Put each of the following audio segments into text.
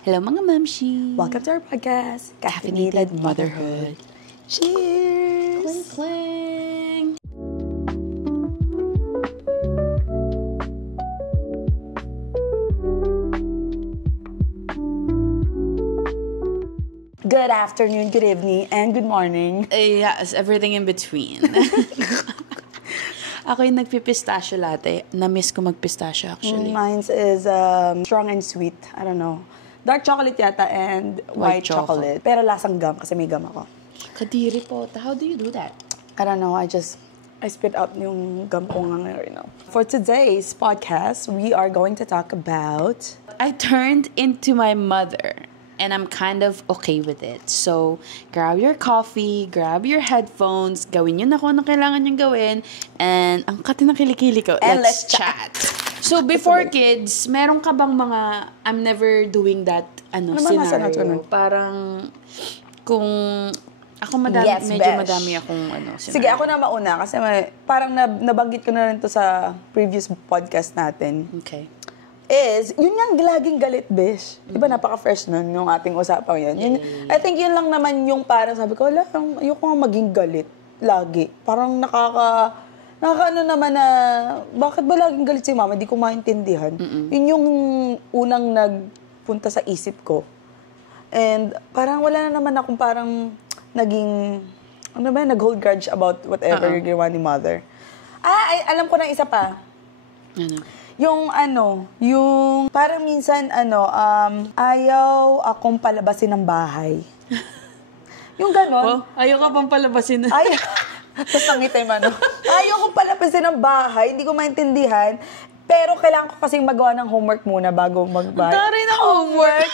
Hello mga mamshi! Welcome to our podcast, Caffeinated Motherhood. Cheers! Cling cling! Good afternoon, good evening, and good morning. Yes, everything in between. Ako yung nagpipistachio latte. Na-miss ko magpistachio actually. Mine is strong and sweet. I don't know. Dark chocolate yata and white chocolate. Pero lasang gum kasi may gum ako. Kadiri po. How do you do that? I don't know. I spit out yung gum ko nga right now. For today's podcast, we are going to talk about... I turned into my mother. And I'm kind of okay with it. So, grab your coffee, grab your headphones, gawin yun ako na kailangan yung gawin, and ang kati ng kilikili ko, and let's chat. So, before kids, meron ka bang mga, I'm never doing that, scenario? Parang, kung, ako medyo madami akong, scenario. Sige, ako na mauna, kasi parang nabanggit ko na rin to sa previous podcast natin. Okay. Yun yung laging galit, besh. Diba, napaka-fresh nun yung ating usapang yan. I think yun lang naman yung parang sabi ko, ayoko nga maging galit lagi. Parang nakaka naman na, bakit ba laging galit si mama? Di ko maintindihan. Yun yung unang nagpunta sa isip ko. And parang wala na naman akong parang naging, nag-hold grudge about whatever ginawa ni mother. Alam ko na isa pa. Yung parang minsan, ayaw akong palabasin ng bahay. Yung ganon. Ayaw ka pang palabasin. Tapos nangitim, ayaw akong palabasin ng bahay, hindi ko maintindihan. Pero kailangan ko kasing magawa ng homework muna bago magbahay. Taray na homework!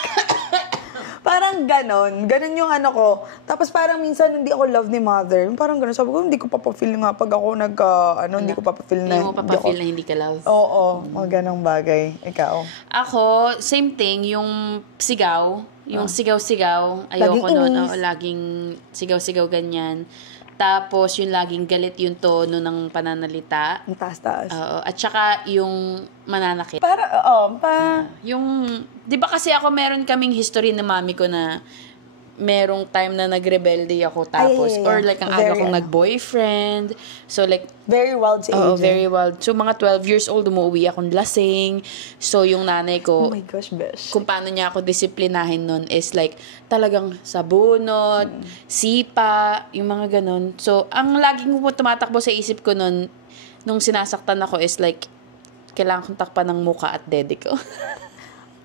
Parang ganon yung ko. Tapos parang minsan hindi ako love ni mother. Parang ganon. Sabi ko, hindi ko papafeel nga pag ako hindi ko papafeel na. Hindi mo papafeel na hindi ka love. Oo, mga ganong bagay. Ikaw? Ako, same thing. Yung sigaw. Yung sigaw-sigaw. Ayoko nun. Laging sigaw-sigaw ganyan. Tapos, yung laging galit yung tono ng pananalita. Ang taas-taas. At saka, yung mananakit. Yung, di ba kasi ako meron kaming history ng mami ko na merong time na nagrebelde ako tapos, or like ang aga kong nag-boyfriend. So like, very wild sa age. Very wild. So mga 12 years old, umuwi akong lasing. So yung nanay ko, oh my gosh, besh. Kung paano niya ako disiplinahin nun is like, talagang sabunot, sipa, yung mga ganon. So, ang laging tumatakbo sa isip ko nun, nung sinasaktan ako is like, kailangan kong takpan ng muka at dede ko.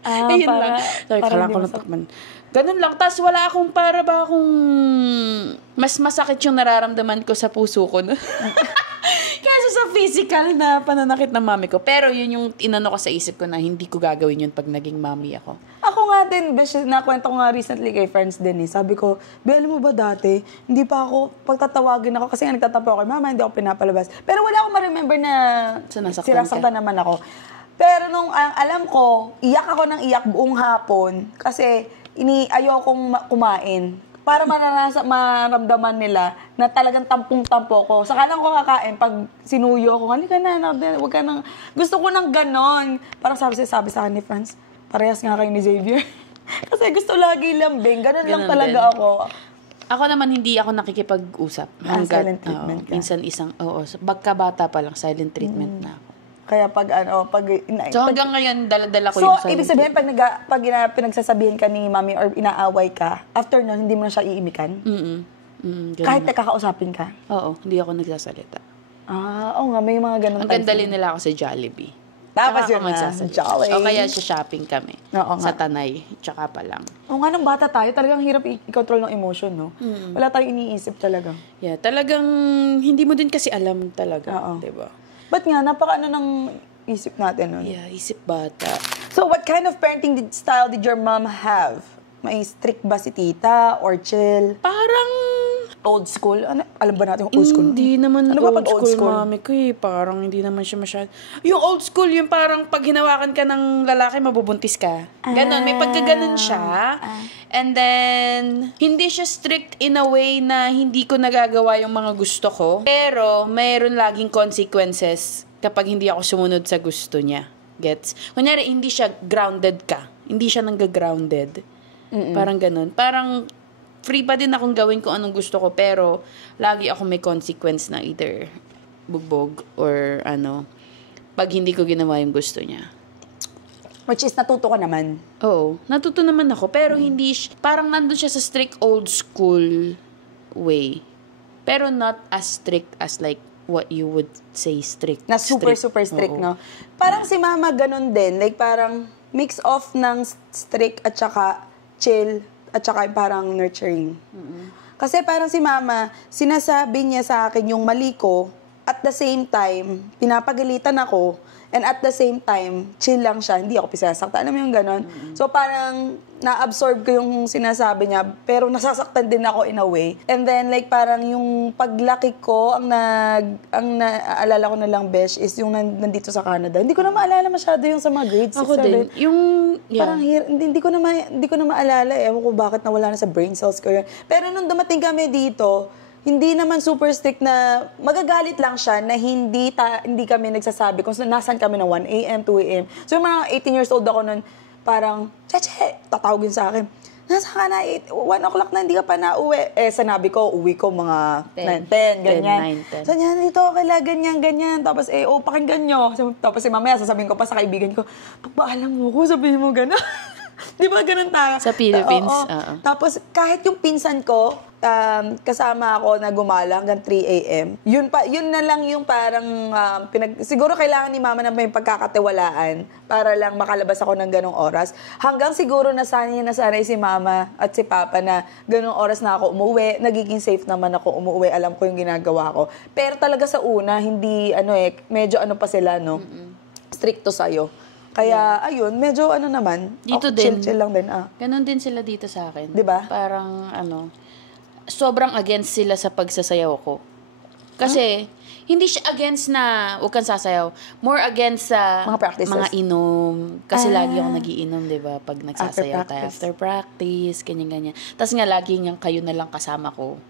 Ayun lang. Kailangan ko ng takpan. Ganun lang. Tapos wala akong mas masakit yung nararamdaman ko sa puso ko. No? Kaysa sa physical na pananakit ng mami ko. Pero yun yung inano ko sa isip ko na hindi ko gagawin yun pag naging mami ako. Ako nga din, besh, nakwento ko nga recently kay friends din eh. Sabi ko, alam mo ba dati, hindi pa ako, pagtatawagin ako, kasi nga nagtatapo ako, mama, hindi ako pinapalabas. Pero wala akong ma-remember na sinasaktan naman ako. Pero nung alam ko, iyak ako ng iyak buong hapon kasi ayokong kumain. Para maramdaman nila na talagang tampong-tampo ko. Saka lang ko kakain pag sinuyo ko. Halika na, wag ka nang... Gusto ko ng ganon. Parang sabi sa akin ni Franz, parehas nga kayo ni Xavier. Kasi gusto lagi lambing. Ganon lang talaga ako. Ako naman, hindi ako nakikipag-usap. Silent treatment ka. Minsan pagkabata pa lang, silent treatment na ako. Kaya so hanggang ngayon, dala-dala ko yung silent treatment. So, ibig sabihin, pag pinagsasabihin ka ni mami or inaaway ka, after nun, hindi mo na siya iimikan? Kahit nakakausapin ka? Oo, hindi ako nagsasalita. Oo nga, may mga ganun. Ang gandali nila ako sa Jollibee. Tapos yun na, Jolly. O kaya sa shopping kami. Sa Tanay. Tsaka pa lang. O nga, nung bata tayo, talagang hirap i-control ng emotion, no? Wala tayong iniisip talaga. Yeah, talagang hindi mo din kasi alam talaga. Diba? Ba't nga, ng isip natin nun? Yeah, isip bata. So, what kind of parenting style did your mom have? May strict ba si tita or chill? Parang old school? Alam ba natin yung old school? Hindi naman old school mami ko eh. Parang hindi naman siya masyad. Yung old school, yung parang pag hinawakan ka ng lalaki, mabubuntis ka. Ganon, may pagkaganon siya. And then, hindi siya strict in a way na hindi ko nagagawa yung mga gusto ko. Pero, mayroon laging consequences kapag hindi ako sumunod sa gusto niya. Gets? Kunyari, hindi siya grounded ka. Hindi siya nangga-grounded. Parang ganun. Parang free pa din akong gawin kung anong gusto ko, pero lagi ako may consequence na either bugbog or pag hindi ko ginawa yung gusto niya. Which is, natuto ko naman. Oo. Natuto naman ako, pero hindi parang nandun siya sa strict old school way. Pero not as strict as like what you would say strict. Na super strict, no? Parang si mama ganun din. Like, parang mix off ng strict at saka chill at saka parang nurturing. Kasi parang si mama, sinasabi niya sa akin yung mali ko, at the same time, pinapagalitan ako, and at the same time, chill lang siya, hindi ako pisasaktan. Alam mo yung ganon? So parang na-absorb ko yung sinasabi niya, pero nasasaktan din ako in a way. And then like parang yung paglaki ko, ang naaalala ko na lang, Besh, is yung nandito sa Canada. Hindi ko na maalala masyado yung sa mga grades. Ako din. Yung, parang hindi ko na maalala. Ewan ko bakit nawala na sa brain cells ko yun. Pero nung dumating kami dito, hindi naman super strict na magagalit lang siya na hindi kami nagsasabi kung nasan kami ng 1 a.m., 2 a.m. So, yung mga 18 years old ako nun, parang, Cheche, tatawagin sa akin, nasa ka na, 1 o'clock na, hindi ka pa nauwi. Sanabi ko, uwi ko mga 10, ganyan. 10. So, yan, ito, kaila, ganyan. Tapos, pakinggan nyo. Tapos, mamaya, sasabihin ko pa sa kaibigan ko, pagpaalam mo ko, sabihin mo gano'n. Di ba ganun tayo? Sa Philippines? Oo. Tapos, kahit yung pinsan ko, kasama ako na gumala hanggang 3 a.m. Yun na lang yung parang siguro kailangan ni mama na may pagkakatiwalaan para lang makalabas ako ng ganong oras. Hanggang siguro nasanay si mama at si papa na ganong oras na ako umuwi. Nagiging safe naman ako umuwi. Alam ko yung ginagawa ko. Pero talaga sa una, hindi, medyo pa sila, no? Stricto sa'yo. Kaya, ayun, medyo naman. Dito din. Chill lang din. Ganon din sila dito sa akin. Diba? Parang, sobrang against sila sa pagsasayaw ko. Kasi, hindi siya against na huwag kang sasayaw. More against sa mga practices. Mga inom. Kasi lagi ako nagiinom, di ba? Pag nagsasayaw tayo. After practice, ganyan-ganyan. Tapos nga, lagi niyang kayo na lang kasama ko.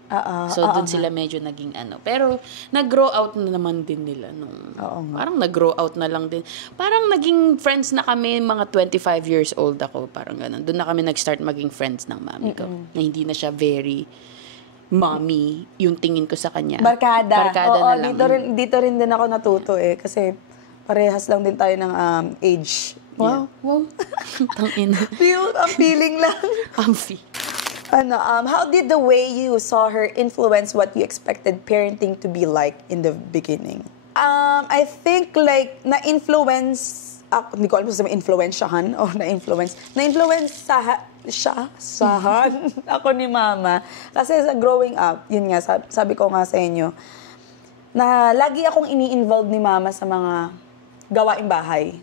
So, dun sila medyo naging Pero, nag-grow out na naman din nila. Parang nag-grow out na lang din. Parang naging friends na kami, mga 25 years old ako. Parang ganun. Doon na kami nag-start maging friends ng mami ko. Na hindi na siya very mommy, yung tingin ko sa kanya. Barkada na lang. Dito rin din ako natuto kasi parehas lang din tayo ng age. Wow. Tangina. Ang feeling lang. Amfi. How did the way you saw her influence what you expected parenting to be like in the beginning? I think like na-influence hindi ko alam kung influensyahan o na-influence sahan ako ni mama. Kasi sa growing up, yun nga, sabi ko nga sa inyo, na lagi akong ini-involve ni mama sa mga gawaing bahay.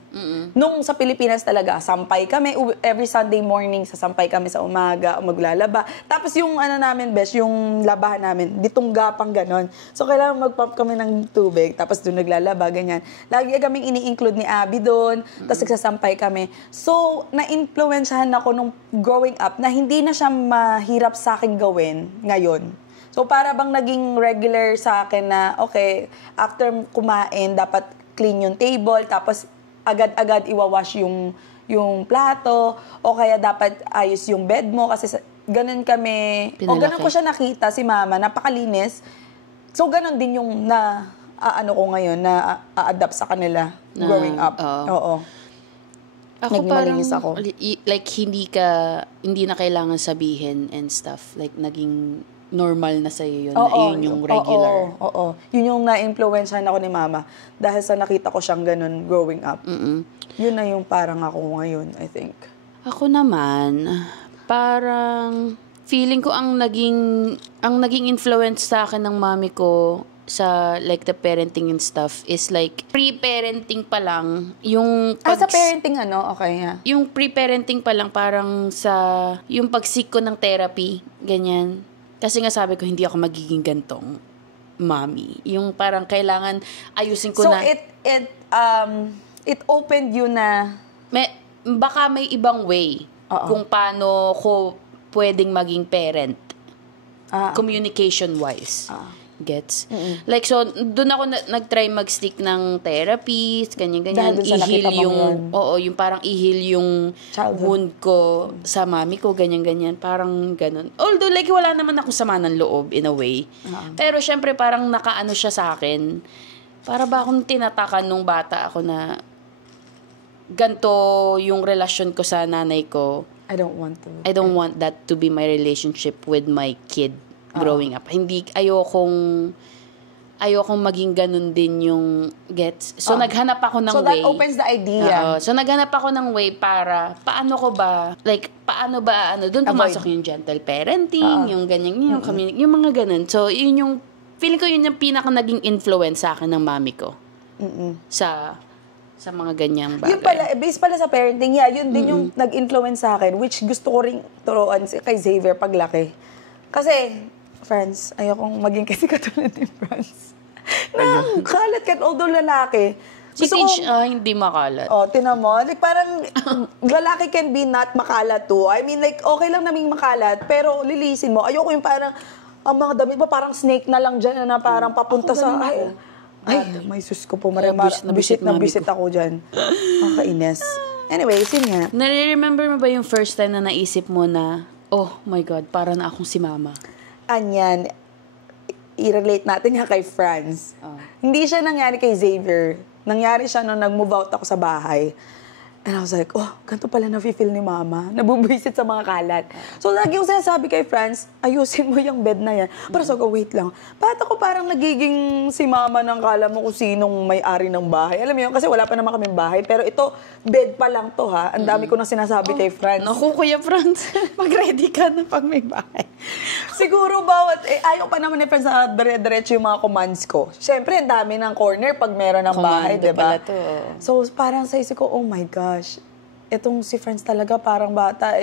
Nung sa Pilipinas talaga, sampay kami. Every Sunday morning, sasampay kami sa umaga, maglalaba. Tapos yung namin, Besh, yung labahan namin, ditunggapang ganon. So, kailangan mag-pump kami ng tubig, tapos doon naglalaba, ganyan. Lagi kaming ini-include ni Abby doon, tapos nagsasampay kami. So, na-influensyahan ako nung growing up na hindi na siya mahirap sa akin gawin ngayon. So, para bang naging regular sa akin na, okay, after kumain, dapat clean yung table, tapos agad-agad iwawash yung plato, o kaya dapat ayos yung bed mo, kasi ganun kami, pinalaki. O ganun ko siya nakita, si mama, napakalinis. So, ganun din yung ko ngayon, na a-adapt sa kanila growing up. Oo. Ako Nagmalinis parang, ako. like, hindi na kailangan sabihin and stuff. Like, naging normal na sa'yo yun, na yun yung regular. Oo. Yun yung na-influensyahan ako ni mama dahil sa nakita ko siyang ganun growing up. Yun na yung parang ako ngayon, I think. Ako naman, parang feeling ko ang naging influence sa akin ng mami ko sa like the parenting and stuff is like pre-parenting pa lang yung sa parenting okay. Yeah. Yung pre-parenting pa lang parang sa yung pag-seek ko ng therapy, ganyan. Kasi nga sabi ko, hindi ako magiging gantong mommy. Yung parang kailangan ayusin ko so na. So, it opened you na... Baka may ibang way kung paano ko pwedeng maging parent. Communication-wise. Gets? Like, so, doon ako nag-try mag-stick ng therapy, ganyan-ganyan. Dahil dun sa nakita mo yun. Oo, yung parang i-heal yung Childhood. wound ko sa mami ko, ganyan-ganyan. Parang ganun. Although, like, wala naman ako sama ng loob in a way. Pero, syempre, parang nakaano siya sa akin. Para ba akong tinatakan nung bata ako na ganto yung relasyon ko sa nanay ko. I don't want that to be my relationship with my kid growing up. Hindi, ayokong maging ganun din yung gets. So, naghanap ako ng way. So, that opens the idea. So, naghanap ako ng way para, paano doon pumasok yung gentle parenting, yung ganyan, yung yung mga ganun. So, yun yung, feeling ko yun yung pinaka naging influence sa akin ng mami ko. Sa mga ganyang bagay. Yun pala, based pala sa parenting, yun din yung nag-influence sa akin, which gusto ko rin turuan kay Xavier paglaki. Kasi, friends, ayokong maging kasi katulad ni Franz. Kalat ka, although lalaki. Si Tej, hindi makalat. Tinan mo. Like, parang, lalaki can be not makalat too. I mean, like, okay lang naming makalat, pero lilisin mo. Ayoko yung parang, ang mga damit mo, parang snake na lang dyan, na parang papunta sa, may sus ko po, bisit ako dyan. Makakainis. Anyways, yun nga. Nare-remember mo ba yung first time na naisip mo na, oh my God, para na akong si mama? Anyan, i-relate natin nga kay Franz. Hindi siya nangyari kay Xavier. Nangyari siya nung nag-move out ako sa bahay. And I was like, ganito pala na-feel ni mama. Nabubuisit sa mga kalat. So, lagi yung sinasabi kay Franz, ayusin mo yung bed na yan. Para so, wait lang. Bakit ako parang nagiging si mama ng kala mo kung sinong may-ari ng bahay? Alam mo yun, kasi wala pa naman kaming bahay. Pero ito, bed pa lang to ha. Ang dami ko nang sinasabi kay Franz. Naku, Kuya Franz, mag-ready ka na pag may bahay. Siguro ayaw pa naman ni Franz na dire-diretso yung mga commands ko. Siyempre, ang dami ng corner pag meron ng bahay, diba? So, parang sa isip ko, oh my God, itong si Franz talaga parang bata.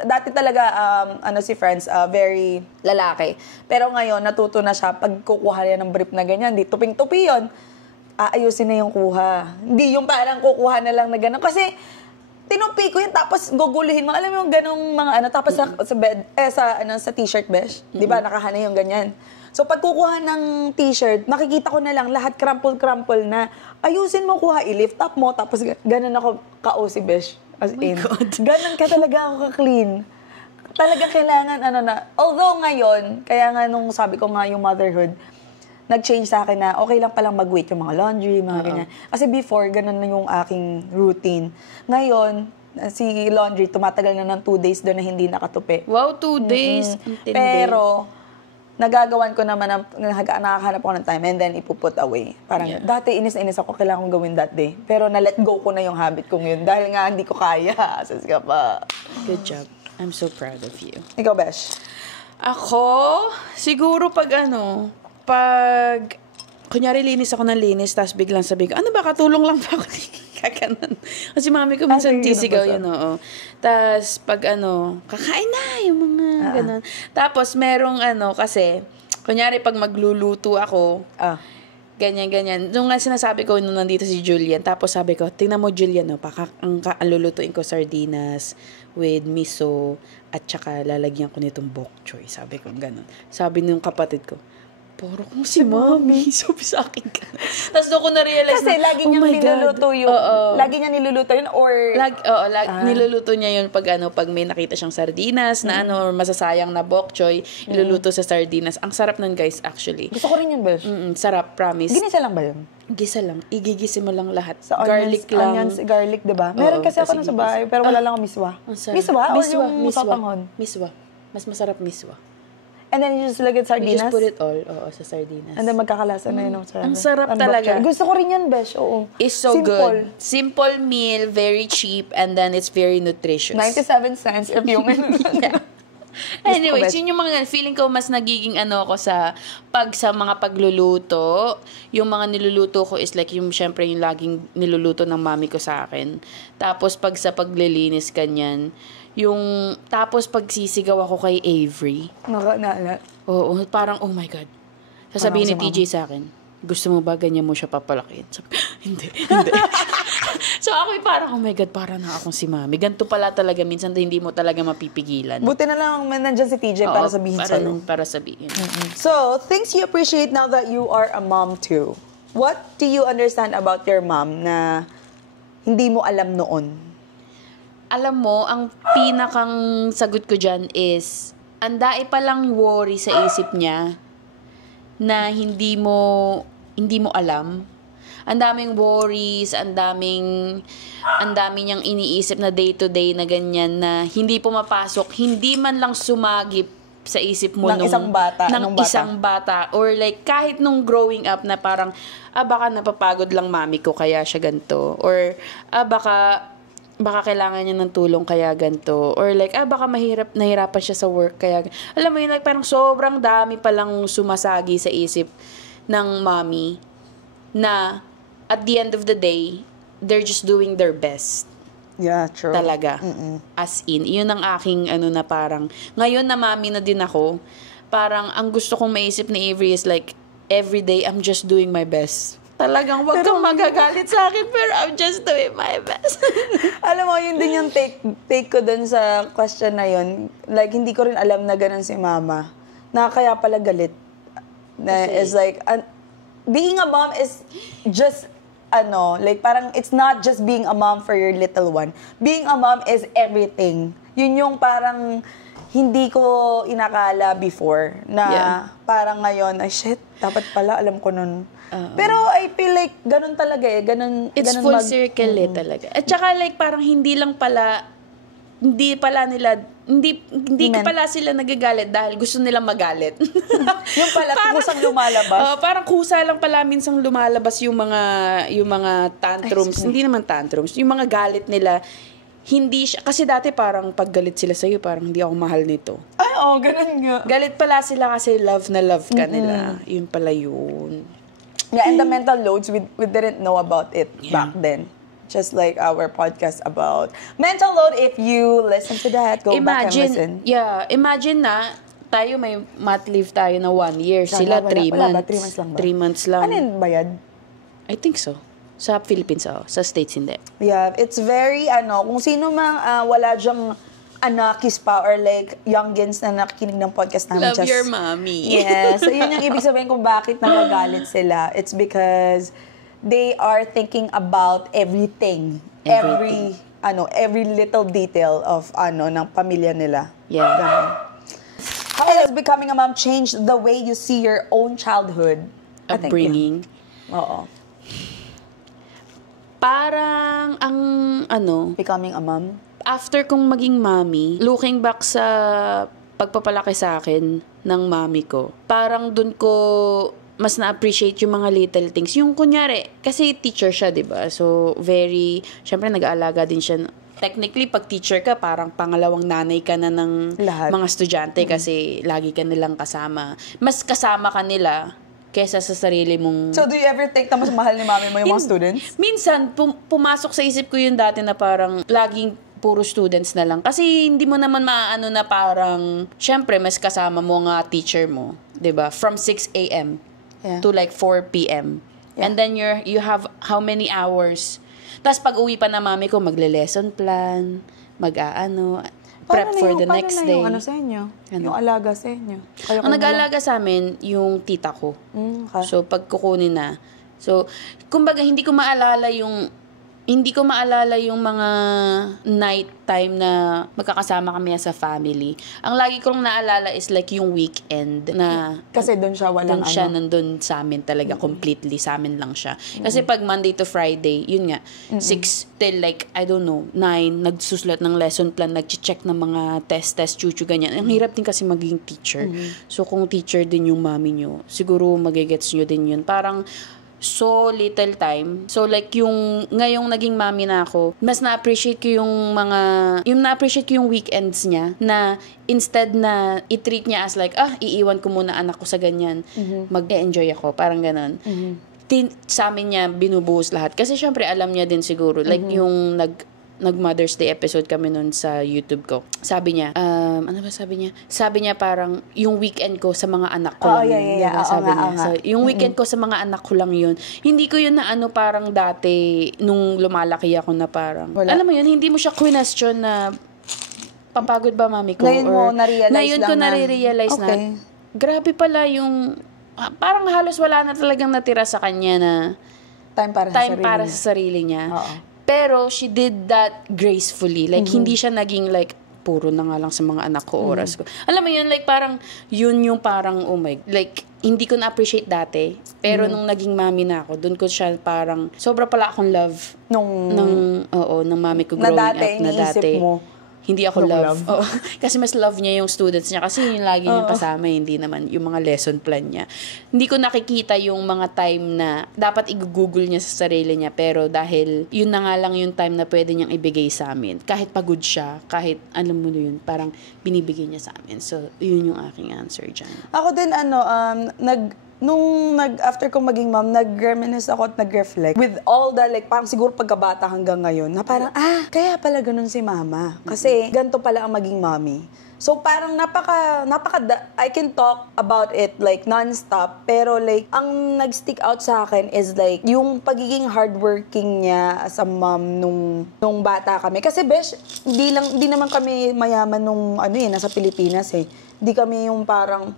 Dati talaga, si Franz, very lalaki. Pero ngayon, natuto na siya, pag kukuha niya ng brief na ganyan, di tuping-tupi yun, aayusin na yung kuha. Hindi yung parang kukuha na lang na gano'n. Kasi, tinupi ko yun, tapos gugulihin mo. Alam mo yung ganong mga tapos sa bed, sa t-shirt besh, di ba, nakahana yung ganyan. So, pag kukuha ng t-shirt, nakikita ko na lang, lahat crumple-crumple na, ayusin mo kuha, i-lift up mo, tapos ganun ako ka-OC, besh. As in, ganun ka talaga ako ka-clean. Talaga kailangan, although ngayon, kaya nga nung sabi ko nga yung motherhood, nag-change sa akin na okay lang palang mag-wait yung mga laundry, mga ganyan. Kasi before, ganun na yung aking routine. Ngayon, si laundry, tumatagal na ng 2 days doon na hindi nakatupi. Wow, 2 days? Pero, nagagawan ko naman, nakakahanap ako ng time and then ipuput away. Parang, dati inis na inis ako, kailangan kong gawin that day. Pero na-let go ko na yung habit kong yun dahil nga hindi ko kaya. Asas ka pa. Good job. I'm so proud of you. Ikaw, Besh? Ako, siguro pag kunyari linis ako ng linis, tapos biglang sabi ko, ano ba, katulong lang ba ako? Kakanan. Kasi mami ko minsan tisigaw yun, oo. Tapos pag kakain na, yung mga ganun. Tapos merong kasi, kunyari pag magluluto ako, ganyan. Nung nga sinasabi ko, nung nandito si Julian, tapos sabi ko, tingnan mo Julian, ang lulutuin ko sardinas with miso, at saka lalagyan ko nitong bok choy. Sabi ko, ganun. Sabi nung kapatid ko, puro kong si mami. Sabi sa akin ka. Tapos doon ko na-realize kasi lagi niyang niluluto yun. Lagi niya niluluto yun or... niluluto niya yun pag may nakita siyang sardinas na or masasayang na bok choy, iluluto sa sardinas. Ang sarap nun, guys, actually. Gusto ko rin yun, Besh. Sarap, promise. Ginisa lang ba yun? Gisa lang. Igigisi mo lang lahat. Sa garlic lang. Onions, garlic, diba? Meron kasi ako sa bahay, pero wala lang akong miswa. Miswa? Or yung sotanghon? Miswa. Mas masarap miswa. And then you just lagyan sardinas? You just put it all, sa sardinas. And then magkakalasa na yun. Ang sarap talaga. Gusto ko rin yan, Besh. Oo. It's so good. Simple meal, very cheap, and then it's very nutritious. 97 cents if yung... Anyways, yun yung mga feeling ko mas nagiging ako sa mga pagluluto. Yung mga niluluto ko is like yung syempre yung laging niluluto ng mami ko sa akin. Tapos pag sa paglilinis kanyan, tapos pagsisigaw ako kay Avery. Oo, parang oh my God. Sasabihin ni TJ sa akin, gusto mo ba ganyan mo siya papalakihin? Sabi, hindi. So ako parang, oh my God, para na akong si mami. Ganito pala talaga, minsan hindi mo talaga mapipigilan. Buti na lang nandyan si TJ para sabihin sa'yo. Para sabihin. So, things you appreciate now that you are a mom too. What do you understand about your mom na hindi mo alam noon? Alam mo, ang pinakang sagot ko dyan is, andae palang worry sa isip niya na hindi mo alam. Ang daming worries, ang daming niyang iniisip na day-to-day na ganyan na hindi pumapasok, hindi man lang sumagip sa isip mo ng isang bata or like kahit nung growing up na parang baka napapagod lang mami ko kaya siya ganito or baka kailangan niya ng tulong kaya ganito or like baka nahirapan siya sa work kaya alam mo yun, like, parang sobrang dami palang sumasagi sa isip ng mami na at the end of the day they're just doing their best. Yeah, true. Talaga. As in, yun ang aking na parang, ngayon na mami na din ako, parang ang gusto kong maisip ni Avery is like, every day I'm just doing my best. Talagang wag kang magagalit sa akin, pero I'm just doing my best. Alam mo, yun din yung take ko dun sa question na yun. Like, hindi ko rin alam na ganun si mama. Na kaya pala galit. Na is like, being a mom is just like parang it's not just being a mom for your little one. Being a mom is everything. Yun yung parang hindi ko inakala before na parang ngayon, ay shit, dapat pala alam ko nun. Pero I feel like ganun talaga It's full circle talaga. At saka like parang hindi ka pala sila nagagalit dahil gusto nilang magalit. Yung pala, kusang lumalabas. Parang kusa lang pala minsang lumalabas yung mga tantrums. Hindi naman tantrums. Yung mga galit nila, hindi siya, kasi dati parang pag galit sila sa'yo, parang hindi ako mahal nito. Ay, ganun nga. Galit pala sila kasi love na love ka nila. Yun pala yun. Yeah, and the mental loads, we didn't know about it back then. Just like our podcast about mental load. If you listen to that, go back and listen. Yeah, imagine na tayo may mat leave tayo na 1 year. Sila 3 months. 3 months lang ba? 3 months lang. Ano yung bayad? I think so. Sa Philippines, sa States hindi. Yeah, it's very, kung sino mang wala dyang anakis pa or like youngins na nakikinig ng podcast namin. Love your mommy. Yeah, so yun yung ibig sabihin kung bakit nagagalit sila. It's because they are thinking about everything. Every little detail of ng pamilya nila. Yeah. Ganun. How has becoming a mom changed the way you see your own childhood? Upbringing. Oo. Parang becoming a mom? After kong maging mommy, looking back sa pagpapalaki sa akin ng mommy ko, parang dun ko mas na-appreciate yung mga little things. Yung kunyari, kasi teacher siya, di ba? So, syempre nag-aalaga din siya. Technically, pag teacher ka, parang pangalawang nanay ka na ng mga estudyante kasi lagi ka nilang kasama. Mas kasama ka nila kesa sa sarili mong... So, do you ever think na mas mahal ni mami mo yung mga students? Minsan, pumasok sa isip ko yung dati na parang laging puro students na lang. Kasi hindi mo naman maano na parang, syempre, mas kasama mo nga teacher mo. 'Di ba? From 6 a.m. to like 4 p.m. Yeah. And then you have how many hours? Tapos pag uwi pa na mami ko, magle-lesson plan, prep for the next day. Paano sa inyo? Yung alaga sa inyo? Ang nag-aalaga sa amin, yung tita ko. Okay. So, pag kukunin na. So, kumbaga, hindi ko maalala yung mga night time na magkakasama kami sa family. Ang lagi kong naalala is like yung weekend na... Kasi doon siya walang nandun sa amin talaga, completely sa amin lang siya. Kasi pag Monday to Friday, yun nga, 6 till like, I don't know, 9, nagsusulat ng lesson plan, nag-check ng mga test, chuchu, ganyan. Ang hirap din kasi maging teacher. So, kung teacher din yung mami nyo, siguro magigets nyo din yun. Parang, so little time. So like ngayong naging mami na ako, mas na-appreciate ko yung weekends niya na instead na i-treat niya as like, iiwan ko muna anak ko sa ganyan. Mag-enjoy ako, parang ganon. Sa amin niya binubuhos lahat. Kasi syempre alam niya din siguro, like yung nag-Mother's Day episode kami nun sa YouTube ko. Sabi niya, ano ba sabi niya? Sabi niya parang, yung weekend ko sa mga anak ko lang yun. Yeah. Sabi niya. nga. So, yung weekend ko sa mga anak ko lang yun. Hindi ko yun na ano parang dati, nung lumalaki ako na parang, alam mo yun, hindi mo siya question na, papagod ba mami ko? Ngayon mo na-realize ngayon ko nare-realize na, grabe pala yung, parang halos wala na talagang natira sa kanya na, time para sa sarili niya. Oo. Pero she did that gracefully. Like, hindi siya naging like, puro na nga lang sa mga anak ko, oras ko. Alam mo yun, like parang, yun yung parang, oh my, like, hindi ko na-appreciate dati. Pero nung naging mami na ako, dun ko siya parang, sobra pala akong love ng mami ko growing up na dati. Mo, hindi ako love. Oo. Kasi mas love niya yung students niya. Kasi yung lagi niyang kasama, hindi naman yung mga lesson plan niya. Hindi ko nakikita yung mga time na dapat i-google niya sa sarili niya. Pero dahil yun na nga lang yung time na pwede niyang ibigay sa amin. Kahit pagod siya, kahit alam mo yun, parang binibigay niya sa amin. So, yun yung aking answer dyan. Ako din, after kong maging mom, nag-reminisce ako at nag-reflect with all the, like, parang siguro pagkabata hanggang ngayon, na parang, kaya pala ganun si mama. Kasi, ganito pala ang maging mommy. So, parang I can talk about it, like, non-stop, pero, like, ang nag-stick out sa akin is, like, yung pagiging hardworking niya as a mom nung bata kami. Kasi, besh, hindi naman kami mayaman nung, nasa Pilipinas, eh. Di kami yung parang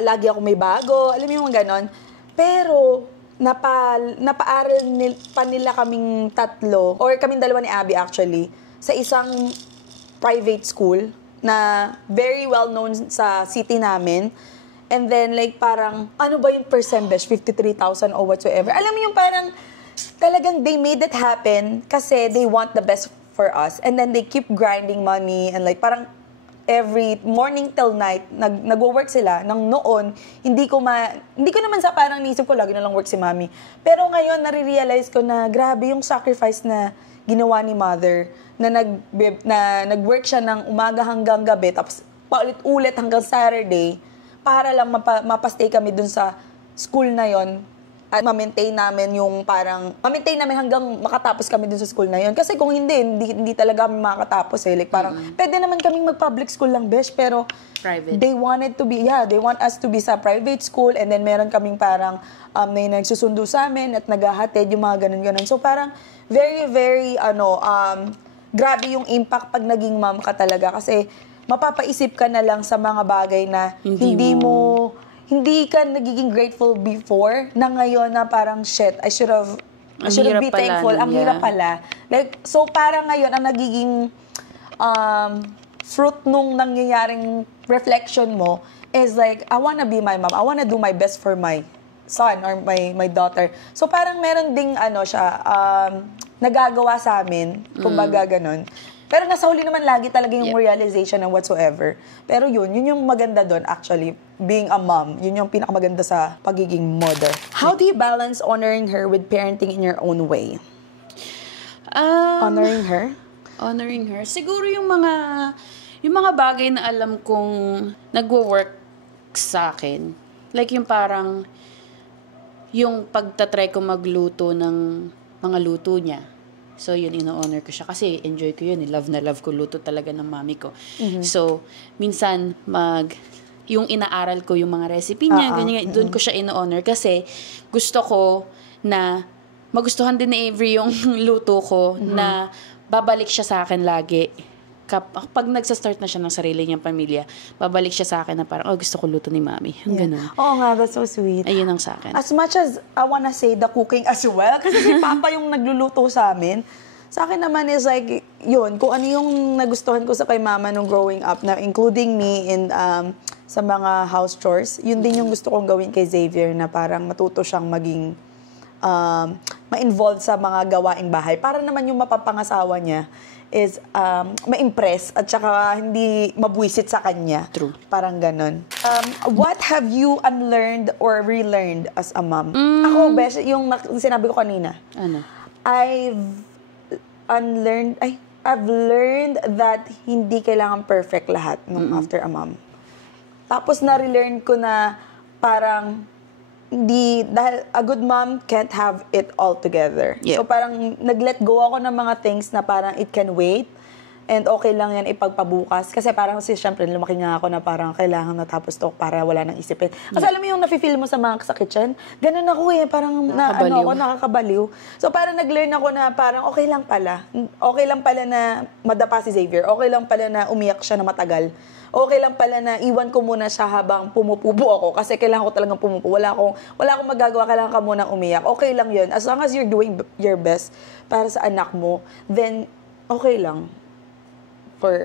lagi ako may bago, alam mo yung ganon. Pero, napaaral pa nila kaming tatlo, or kaming dalawa ni Abby actually, sa isang private school na very well known sa city namin. And then, like, parang, ano ba yung percent, besh? 53,000 or whatsoever. Alam mo yung parang, talagang they made it happen kasi they want the best for us. And then, they keep grinding money and like, parang, every morning till night, nagwo-work sila. Nang noon, hindi ko naman sa parang nisip ko, lagi na lang work si mami. Pero ngayon, nare-realize ko na grabe yung sacrifice na ginawa ni mother, na nag-work siya ng umaga hanggang gabi, tapos paulit-ulit hanggang Saturday, para lang mapastay kami dun sa school na yon at ma-maintain namin hanggang makatapos kami dun sa school na yun. Kasi kung hindi talaga kami makatapos eh. Like parang, pwede naman kaming mag-public school lang, besh, pero private. They want us to be sa private school, and then meron kaming parang na nagsusundo sa amin at naghahatid, yung mga ganun-ganun. So parang, very, very, grabe yung impact pag naging mom ka talaga. Kasi, mapapaisip ka na lang sa mga bagay na hindi ka nagiging grateful before, na ngayon na parang, shit, I should be thankful. Ang hirap pala. Like, so parang ngayon, ang nagiging fruit nung nangyayaring reflection mo is like, I wanna be my mom. I wanna do my best for my son or my daughter. So parang meron ding nagagawa sa amin, kumbaga ganun. Pero nasa huli naman lagi talaga yung realization and whatsoever. Pero yun yung maganda doon actually, being a mom. Yun yung pinakamaganda sa pagiging mother. How do you balance honoring her with parenting in your own way? Honoring her? Honoring her? Siguro yung mga bagay na alam kong nagwo-work sa akin. Like yung parang, yung pagtatry ko magluto ng mga luto niya. So, yun, ino-honor ko siya. Kasi, enjoy ko yun. Love na love ko. Luto talaga ng mami ko. Mm-hmm. So, minsan, yung inaaral ko yung mga recipe niya, ganyan, doon ko siya ino-honor. Kasi, gusto ko na magustuhan din ni Avery yung luto ko, na babalik siya sa akin lagi. Pag nagsa-start na siya ng sarili niyang pamilya, babalik siya sa akin na parang, gusto ko luto ni mami. Yung ganun. Oo nga, that's so sweet. Ayun ang sa akin. As much as I wanna say the cooking as well, kasi si Papa yung nagluluto sa amin, sa akin naman is like, yun, kung ano yung nagustuhan ko sa kay Mama nung growing up, na including me in sa mga house chores, yun din yung gusto kong gawin kay Xavier, na parang matuto siyang maging ma-involve sa mga gawaing bahay. Para naman yung mapapangasawa niya is ma-impress at saka hindi mabwisit sa kanya. True. Parang ganon. What have you unlearned or relearned as a mom? Ako, besh, yung sinabi ko kanina. Ano? I've learned that hindi kailangan perfect lahat nung after a mom. Tapos na-relearn ko na parang dahil a good mom can't have it all together. Yeah. So parang nag-let go ako ng mga things na parang it can wait and okay lang yan ipagpabukas. Kasi parang syempre lumaki nga ako na parang kailangan natapos to para wala nang isipin. Kasi alam mo yung nafe-feel mo sa mga sa kitchen, ganun ako parang nakakabaliw. So parang nag-learn ako na parang okay lang pala. Okay lang pala na madapa si Xavier. Okay lang pala na umiyak siya na matagal. Okay lang pala na iwan ko muna siya habang pumupubo ako kasi kailangan ko talagang pumupo. Wala akong magagawa, kailangan ka munang umiyak. Okay lang yun. As long as you're doing your best para sa anak mo, then okay lang. For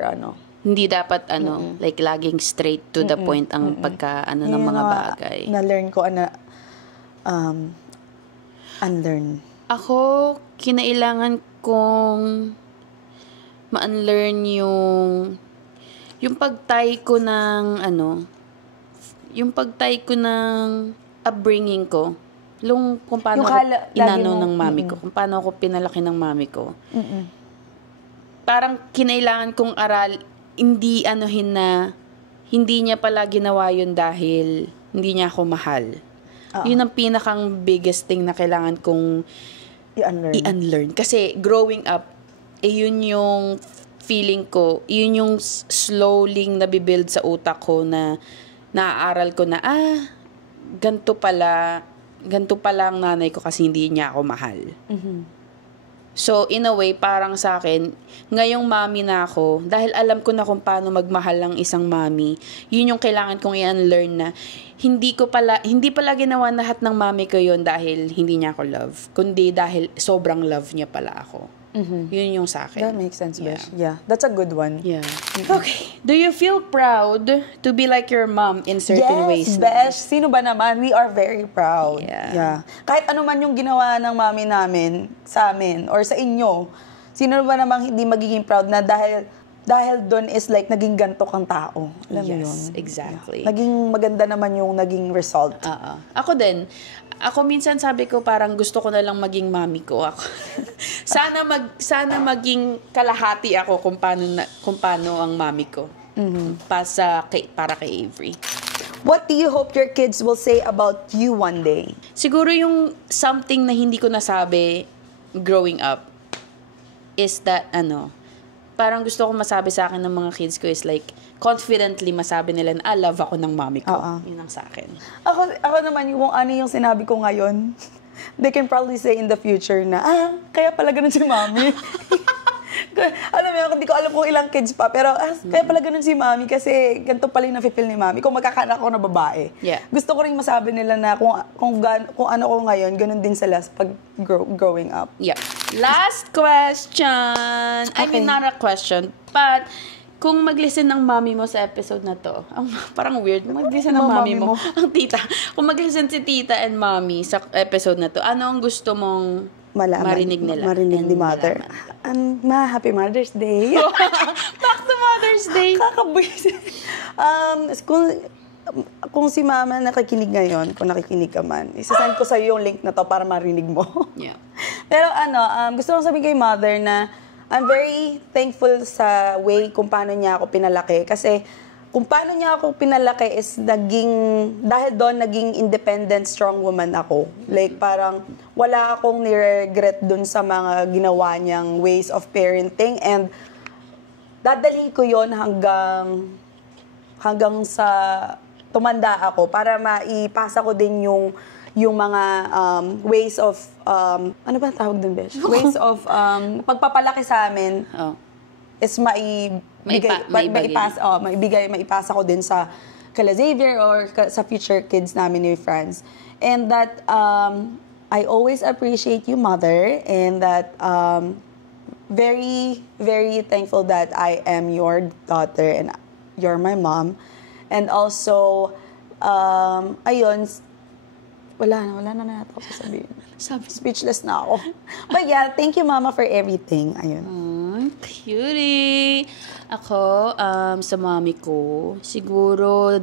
Hindi dapat like laging straight to the point ang ng mga bagay. Na-learn ko unlearn. Ako, kinailangan kong ma-unlearn yung pagtay ko ng yung pagtay ko ng upbringing ko. Kung paano ako ng mami ko. Kung paano ako pinalaki ng mami ko. Parang kinailangan kong hindi na hindi niya pala ginawa yun dahil hindi niya ako mahal. Yun ang pinakang biggest thing na kailangan kong i-unlearn. Kasi growing up, yun yung feeling ko, yun yung slowly nabibuild sa utak ko na naaaral ko na, ganito pala ang nanay ko kasi hindi niya ako mahal. So, in a way, parang sa akin, ngayong mami na ako, dahil alam ko na kung paano magmahal ang isang mami, yun yung kailangan kong i-unlearn na hindi pala ginawa lahat ng mami ko yun dahil hindi niya ako love, kundi dahil sobrang love niya pala ako. Yun yung sa akin. That makes sense, Besh. Yeah. That's a good one. Yeah. Okay. Do you feel proud to be like your mom in certain ways? Yes, Besh. Sino ba naman? We are very proud. Yeah. Kahit ano man yung ginawa ng mami namin sa amin or sa inyo, sino ba namang hindi magiging proud na dahil doon is like naging ganto kang tao. Alam mo yun? Yes, exactly. Yeah. Naging maganda naman yung naging result. Ako din. Ako minsan sabi ko parang gusto ko na lang maging mami ko ako. sana maging kalahati ako kung paano ang mami ko. Para kay Avery. What do you hope your kids will say about you one day? Siguro yung something na hindi ko nasabi growing up is that parang gusto ko masabi sa akin ng mga kids ko is like confidently masabi nila na love ako ng mami ko. Yun ang sa akin. Ako naman yung ano yung sinabi ko ngayon, they can probably say in the future na, kaya pala ganun si mami. Alam mo, hindi ko alam kung ilang kids pa, pero kaya pala ganun si mami kasi ganito pala yung nafe-feel ni mami. Kung magkakaanak ako na babae. Yeah. Gusto ko rin masabi nila na kung ano ko ngayon, ganun din sila pag growing up. Yeah. Last question. I mean, not a question, but kung mag-listen ng mami mo sa episode na to, parang weird, mag-listen ng mami mo. Ang tita. Kung mag-listen si tita and mami sa episode na to, ano ang gusto mong marinig nila? Marinig ni mother. Happy Mother's Day. Back to Mother's Day. Kakabuisit. Kung si mama nakikinig ngayon, kung nakikinig ka man, isasend ko sa'yo yung link na to para marinig mo. Yeah. Pero gusto kong sabihin kay mother na I'm very thankful sa way kung paano niya ako pinalaki. Kasi kung paano niya ako pinalaki is dahil doon naging independent, strong woman ako. Like parang wala akong ni-regret doon sa mga ginawa niyang ways of parenting. And dadalhin ko yon hanggang sa tumanda ako para maipasa ko din yung mga ways of ano ba tawag dun, Besh? Ways of pagpapalaki sa amin is maipasa ko din sa kala Xavier or sa future kids namin ni Franz. And that I always appreciate you, mother, and that very, very thankful that I am your daughter and you're my mom. And also, ayun, wala na ako sasabihin. Speechless na ako. But yeah, thank you, Mama, for everything. Ayun. Cutie! Ako, sa mami ko, siguro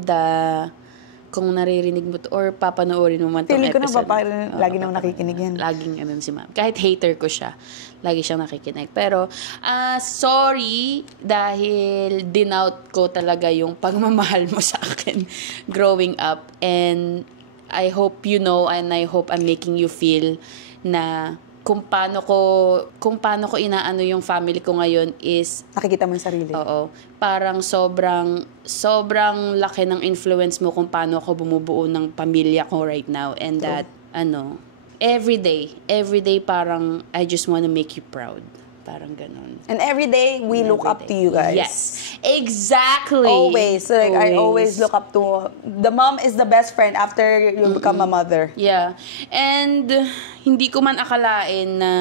kung naririnig mo to, or papanoorin mo man itong episode. Feeling ko na lagi nang nakikinig yan. Laging si mami. Kahit hater ko siya, lagi siyang nakikinig. Pero, sorry, dahil dinout ko talaga yung pagmamahal mo sa akin growing up. And, I hope you know and I hope I'm making you feel na kung paano ko inaano yung family ko ngayon is Nakikita mo yung sarili. oo, parang sobrang laki ng influence mo kung paano ako bumubuo ng pamilya ko right now, and that every day parang I just wanna make you proud. Parang ganon. And every day, we look up to you guys. Yes. Exactly. Always. Like, I always look up to... The mom is the best friend after you become a mother. Yeah. And hindi ko man akalain na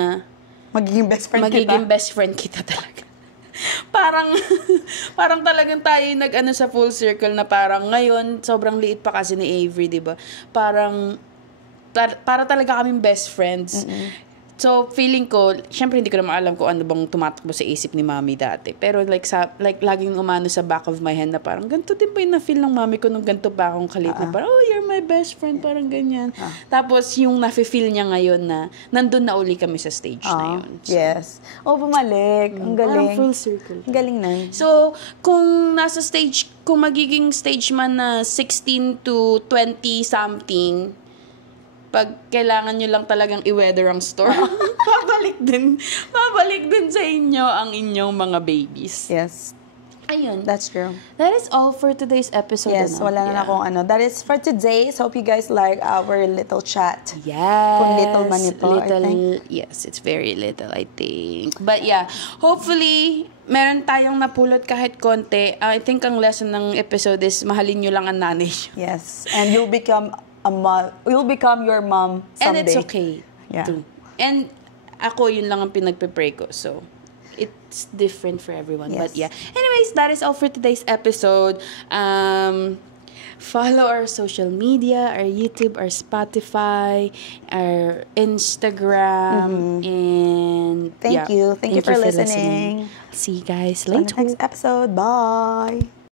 Magiging best friend best friend kita talaga. parang talagang tayo nag-ano sa full circle na parang ngayon, sobrang liit pa kasi ni Avery, di ba? Parang, para talaga kaming best friends. So, feeling ko, syempre hindi ko naman alam kung ano bang tumatakbo sa isip ni mami dati. Pero laging umano sa back of my hand na parang, ganito din ba yung na-feel ng mami ko nung ganito pa akong kalit na parang, oh, you're my best friend, parang ganyan. Tapos, yung na-feel niya ngayon na, nandun na uli kami sa stage na yun. So, yes. Oh, bumalik. Ang galing. parang full circle. Ang galing na. So, kung magiging stage man na 16 to 20 something, pag kailangan nyo lang talagang i-weather ang store, babalik din sa inyo ang inyong mga babies. Yes. Ayun. That's true. That is all for today's episode. Yes, wala na akong ano. That is for today. So, hope you guys like our little chat. Yes. Kung little man ito, I think. Yes, it's very little, I think. But yeah, hopefully, meron tayong napulot kahit konti. I think ang lesson ng episode is mahalin nyo lang ang nanay nyo. Yes. And you'll become you'll become your mom someday. And it's okay. Yeah. Too. And ako, yun lang ang pinagpe-pray ko. So, it's different for everyone. Yes. But yeah. Anyways, that is all for today's episode. Follow our social media, our YouTube, our Spotify, our Instagram, and Thank you. Thank you for listening. See you guys On later. the next episode. Bye.